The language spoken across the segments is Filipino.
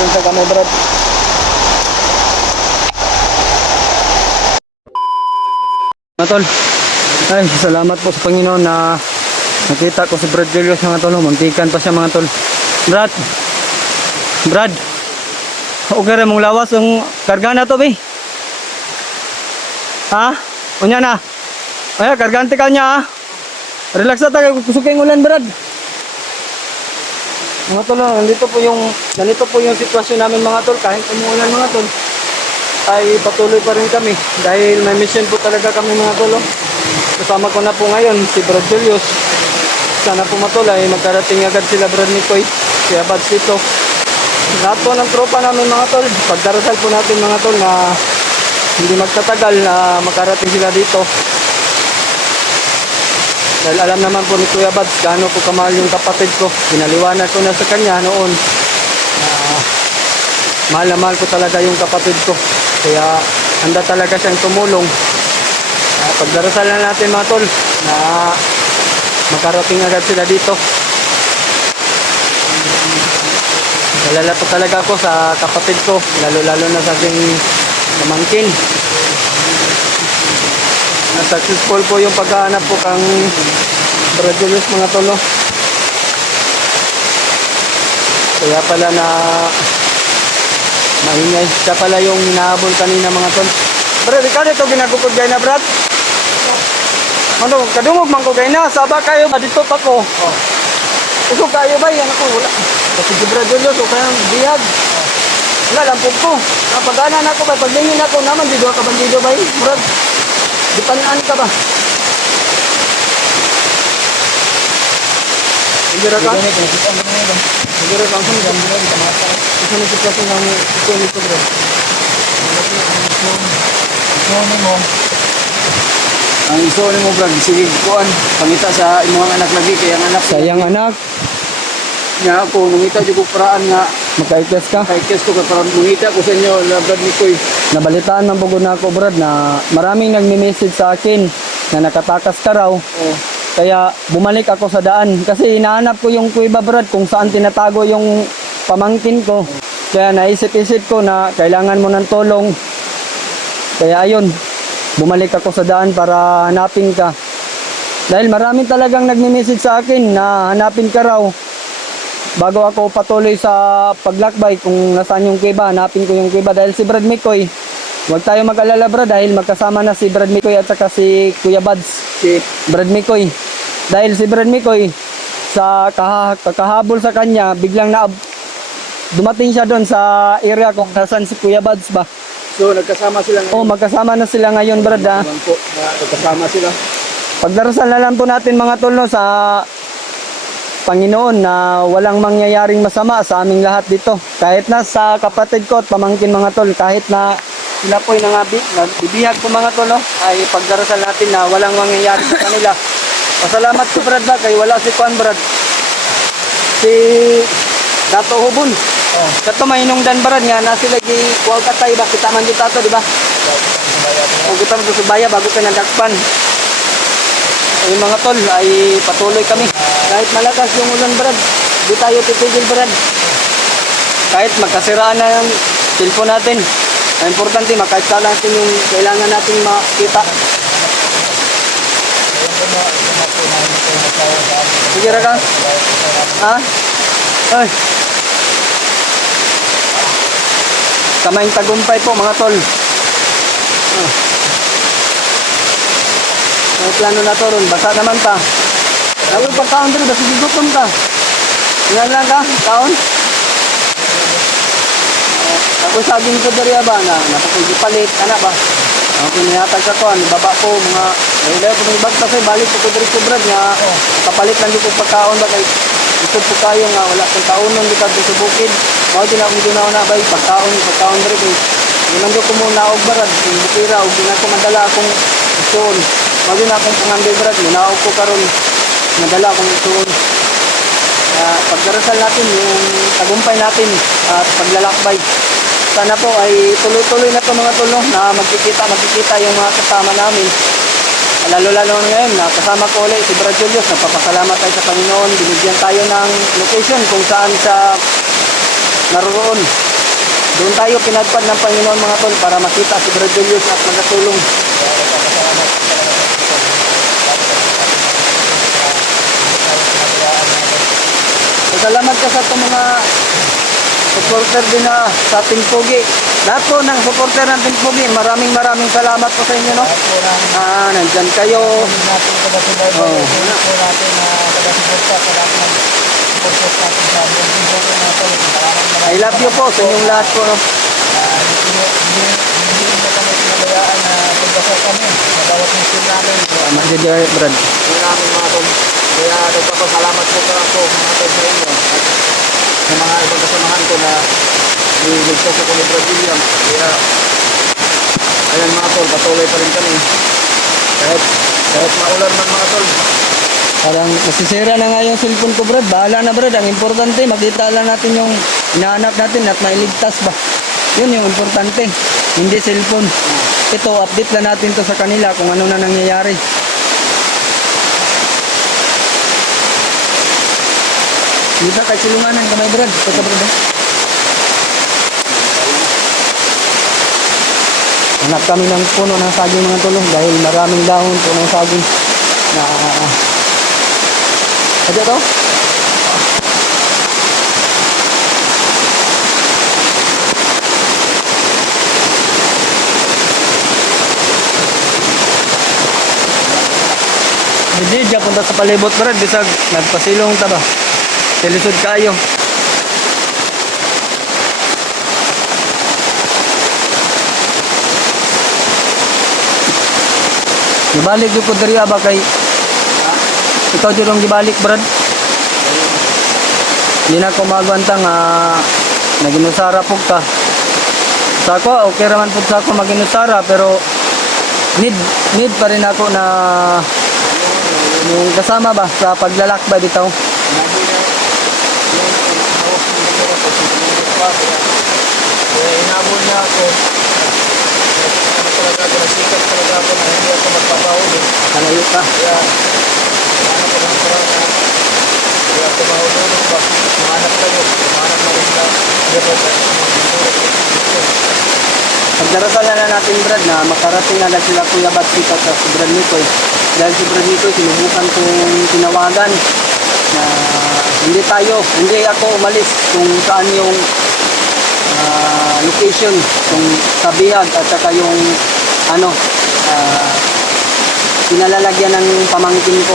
Punta kami, Brad. Mga tol, ay salamat po sa Panginoon na nakita ko si Brad Julius, mga tol. Muntikan pa siya, mga tol. Brad, okay rin mong lawas yung karga na to, be. Ha? Unya na. Ay, kargante ka niya, ha? Relax na tayo, kusuking ulan, Brad. Mga tol, ganito po yung sitwasyon namin, mga tol. Kahit umuulan, mga tol, ay patuloy pa rin kami dahil may mission po talaga kami, mga tol. Kasama ko na po ngayon si Brad Julius. Sana po, mga tol, ay magkarating agad sila Brad Nicoy, si Abad Sito. Lahat po ng tropa namin, mga tol. Pagdarasal po natin, mga tol, na hindi magtatagal na makarating sila dito. Dahil alam naman po ni Kuya Bads gaano po kamahal yung kapatid ko. Pinaliwanag ko na sa kanya noon na mahal na mahal ko talaga yung kapatid ko. Kaya handa talaga siyang tumulong. Pagdarasal na natin, mga tol, na makarating agad sila dito. Nalala po talaga ako sa kapatid ko, lalo-lalo na sa aking pamangkin. Successful po yung paghahanap po kang Brad Julius, mga tolo. Kaya pala na maingay. Siya pala yung hinahabol kanina, mga tol. Brad, ikaw dito ginagukod gay na, Brad? Ano, kadungog man ko gay na. Saba kayo, dito pa ko. Usog kayo ba? Yan ako, wala. Kasi si Brad Julius, o kayang bihag. Wala, lampog ko. Napagana na ako ba? Paglingin ako naman, di doon ka bandido ba? Brad, di panaan ka ba? Siguro ka? Siguro ka? Isa na sitwasyon ng ito nito, bro. Ang iso ni mo, Brad, sige kuan pangita sa imong anak lagi kay ang anak Sayang anak, niya ako nungita jud ko paraan nga makaikes ka. kay kes ko para nungita ko sa inyo na Brad Nicoy. Nabalitaan man po na ako, Brad, na maraming nagme-message sa akin na nakatakas ka raw. Oh, Kaya bumalik ako sa daan kasi hinahanap ko yung kuiba, Brad, kung saan tinatago yung pamangkin ko. Kaya naisip-isip ko na kailangan mo ng tulong. Kaya ayun, bumalik ako sa daan para hanapin ka. Dahil maraming talagang nagme-message sa akin na hanapin ka raw. Bago ako patuloy sa paglakbay kung nasaan yung kuiba, hanapin ko yung kuiba. Dahil si Brad Nicoy, huwag tayo mag-alala, Brad, dahil magkasama na si Brad Nicoy at saka si Kuya Bads, si Brad Nicoy. Dahil si Brad Nicoy, sa kakahabol sa kanya, biglang dumating siya doon sa area kung nasaan si Kuya Bads ba. so nagkasama sila Oh, magkasama na sila ngayon, Brad, ha. Naman po, nagkasama sila. Pagdarasal na lang po natin, mga tol, no, sa Panginoon na walang mangyayaring masama sa aming lahat dito. Kahit na sa kapatid ko at pamangkin, mga tol, kahit na sila po'y nabibihag ko, mga tol, no, ay pagdarasal natin na walang mangyayari sa kanila. Pasalamat ko, Brad, ba, kay wala si Juan, Brad. Si Dato Hubon. Kato mahinungdan, Brad, nga na sila kuwag katay ba, kita man dito ato, di ba? O kita man sa subaya bago ka nagakpan. Ay, mga tol, ay patuloy kami. Kahit malakas yung ulan, Brad, di tayo titigil, Brad. Kahit magkasiraan na yung cellphone natin. Ang importante, makaisa natin yung kailangan natin makita. Sige, Raka. Ha? Ay. Kamayang tagumpay po, mga tol. May plano na to ron. Basa naman ta. Lalo pagkaon dito, basi gutom ka. Tingnan lang ka, kaon. Ako saging ko dari ba na napakigipalit, ana ba? Ako piniyatag sa kuan, baba ko mga dahil po ng bagta say balik ko diri sa Brad nga kapalit lang ko pagkaon ba kay gusto po kayo nga wala kang kaunon dito sa bukid. Mao din ako dito na bay pagkaon diri kay ginando ko muna og Brad, yung bukira og ginako madala akong isuon. Mao din akong pangandoy, Brad, minaog ko karon nadala akong isuon. Pagdarasal natin yung tagumpay natin at paglalakbay. Sana po ay tuloy-tuloy na to, mga tol, no, na magkikita yung mga kasama namin. Lalo-lalo ngayon na kasama ko ulit si Brad Julius. Nagpapasalamat tayo sa Panginoon. Binigyan tayo ng location kung saan siya naroon. Doon tayo pinagpad ng Panginoon mga tol para makita si Brad Julius at magkatulong. Salamat ka sa itong mga supporter din na sa Team Pogi. Lahat po ng supporter ng Team Pogi, maraming salamat po sa inyo, no? Nandyan kayo. natin taga-subaybay, Oo. po natin na taga-suporta sa lahat ng support natin sa buong video natin. I love you po sa inyong lahat po, no? Hindi na kami pinabayaan na pagdasal kami sa bawat mission namin. Tama si Brad. Hindi namin mga tol. Kaya nagpapasalamat po para po mga tol sa inyo. At sa mga ibang kasamahan ko na niligtas ako ni Brad William. Kaya ayan mga tol, patuloy pa rin kami. Kahit maulan man mga tol. Parang nasisira na nga yung cellphone ko, Brad. Bahala na, Brad. Ang importante, makita lang natin yung hinahanap natin at mailigtas ba. Yun yung importante. Hindi cellphone. Ito, update lang natin to sa kanila kung ano na nangyayari. Dito kay silunganan kamay, Brad. Ito ka, Brad. Hanap kami ng puno ng saging mga tulo dahil maraming dahon po ng saging na Aja to? Hindi, dyan punta sa palibot, Brad. Bisag nagpasilong ta ba? Silisod kayo. Gibalik yung diriya ba kay ikaw dyan ang gibalik, Brad? Hindi na ko magwanta nga naginusara po ka. Sa ako, okay raman po sa ako maginusara pero need pa rin ako na yung kasama ba sa paglalakbay dito. Kaya inabol niya ako. Ano talaga ako, nasikat talaga ako na hindi ako magpapahuli. Kalayo ka. Kaya ano ko ng parang na kaya ako mahulunod ba? Mahanap kayo. Mahanap na rin na dito sa Pagdarasal na natin, Brad, na makarating agad sila Kuya Batsika at si Brad Nicoy. Dahil si Brad Nicoy, sinubukan kong tinawagan na hindi ako umalis kung saan yung location, yung sabihag at saka yung pinalalagyan ng pamangkin ko.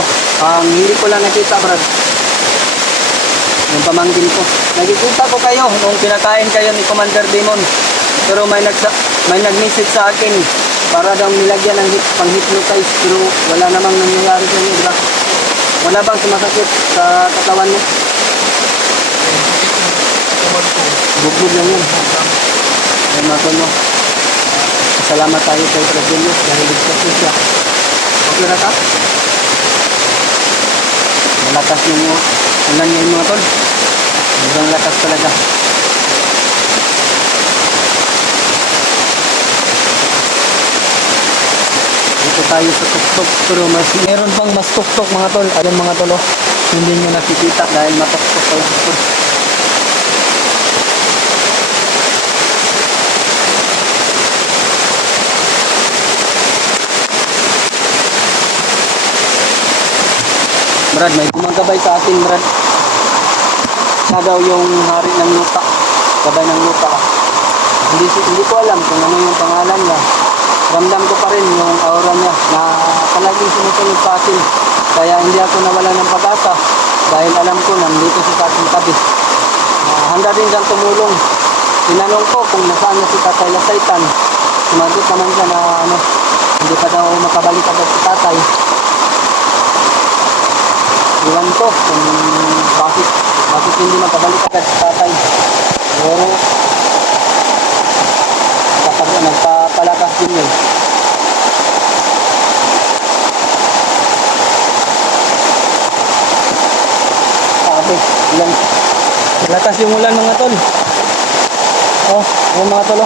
Hindi ko lang nakita, Brad. Yung pamangkin ko. Nakikita ko kayo nung pinakain kayo ni Commander Demon. Pero may nag-message sa akin para daw nilagyan ng pang-hypnotize pero wala namang nangyayari sa inyo, diba? Wala bang sumasakit sa katawan mo? Bugbog lang yun. Ay mga no. Salamat tayo kay Trajelius dahil ligtas mo siya. Okay na ka? Malakas yung ulan niya yung mga tol. Sobrang lakas talaga. Dito tayo sa tuktok pero meron pang mas tuktok mga tol. Ayun mga tol, hindi nyo nakikita dahil matuktok pa yung tol. Brad, may gumagabay sa atin, Brad. Siya daw yung hari ng lupa. Gabay ng lupa. Hindi ko alam kung ano yung pangalan niya. Ramdam ko pa rin yung aura niya na palaging sumusunod sa akin. Kaya hindi ako nawala ng pag-asa dahil alam ko nandito siya sa aking tabi. Handa din siyang tumulong. Tinanong ko kung nasaan na si Tatay Lasaitan. Sumagot naman siya na hindi pa daw makabalik agad si Tatay. Iwan ko kung bakit hindi makabalik agad si Tatay. Pero nagpapalakas din yun. Sabi, ulan. Lakas yung ulan mga tol. Yung mga tol.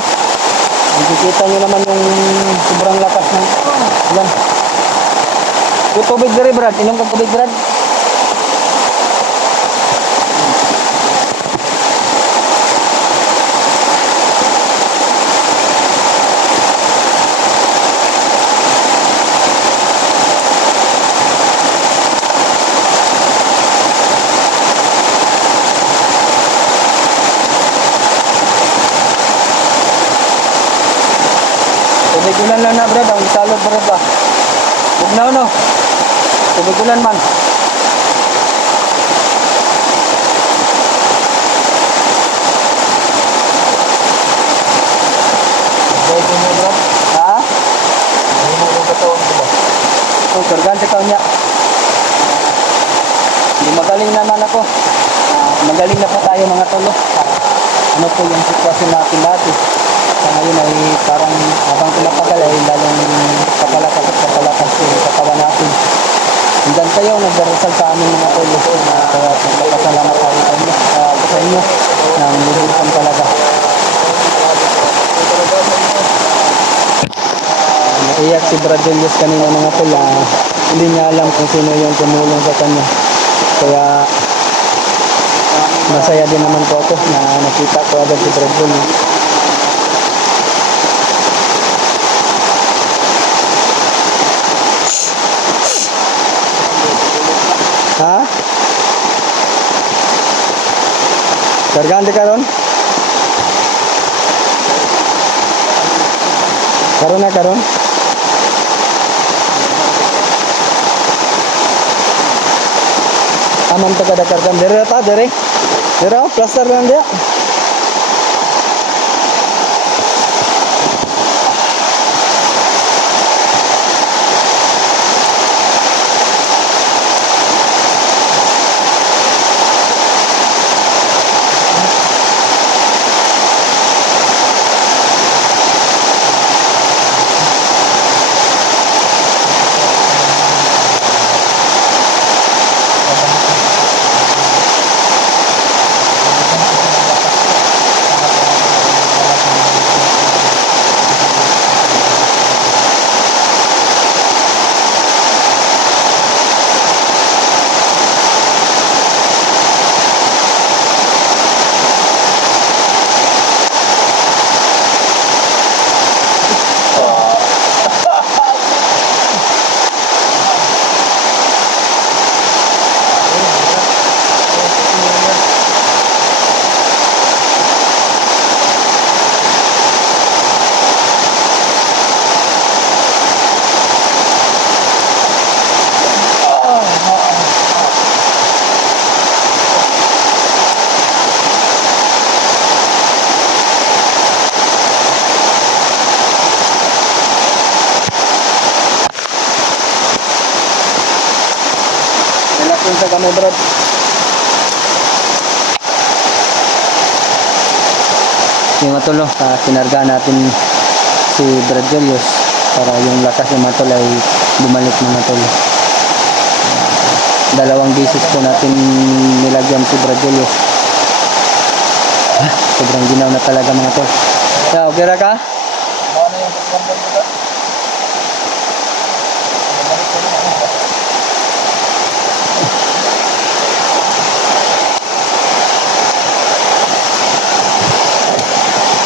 Nakikita nyo naman yung sobrang lakas ng ulan. Yung tubig dari, Brad. Inom ka tubig, Brad. Tubig-ulan lang na brad, ang salod brad ba? Huwag na ano? Tubig-ulan man. Baik ko niya, bro. Ha? Hindi mo yung katawan ko ba? Oh, kargante ka niya. Hindi magaling naman ako. Magaling na po tayo mga tolo. Ano po yung sitwasyon natin dati. Sa ngayon ay parang habang tumapagal ay lalong kapalakas at kapalakas yung katawan natin. Hanggang kayo nagdarasal sa amin mga tolo. Kaya nagpapasalamat tayo sa inyo. Sa inyo ng lubusan talaga. Naiyak si Brad Julius kanina mga tol. Hindi niya alam kung sino yung tumulong sa kanya. Kaya masaya din naman po ako na nakita ko agad si Brad Julius. Ha? Kargante ka ron? Karon na karon? Aman to kada kargan dire ta dire. Dire plaster lang dia. Sa kami Brad. Yung matulo, kinarga natin si Brad Julius para yung lakas ng matol ay bumalik ng matol. Dalawang beses po natin nilagyan si Brad Julius. Sobrang ginaw na talaga mga tol. Yeah, okay ra ka? Ano yung pagkambal ko ba?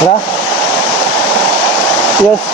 Ra? Yes.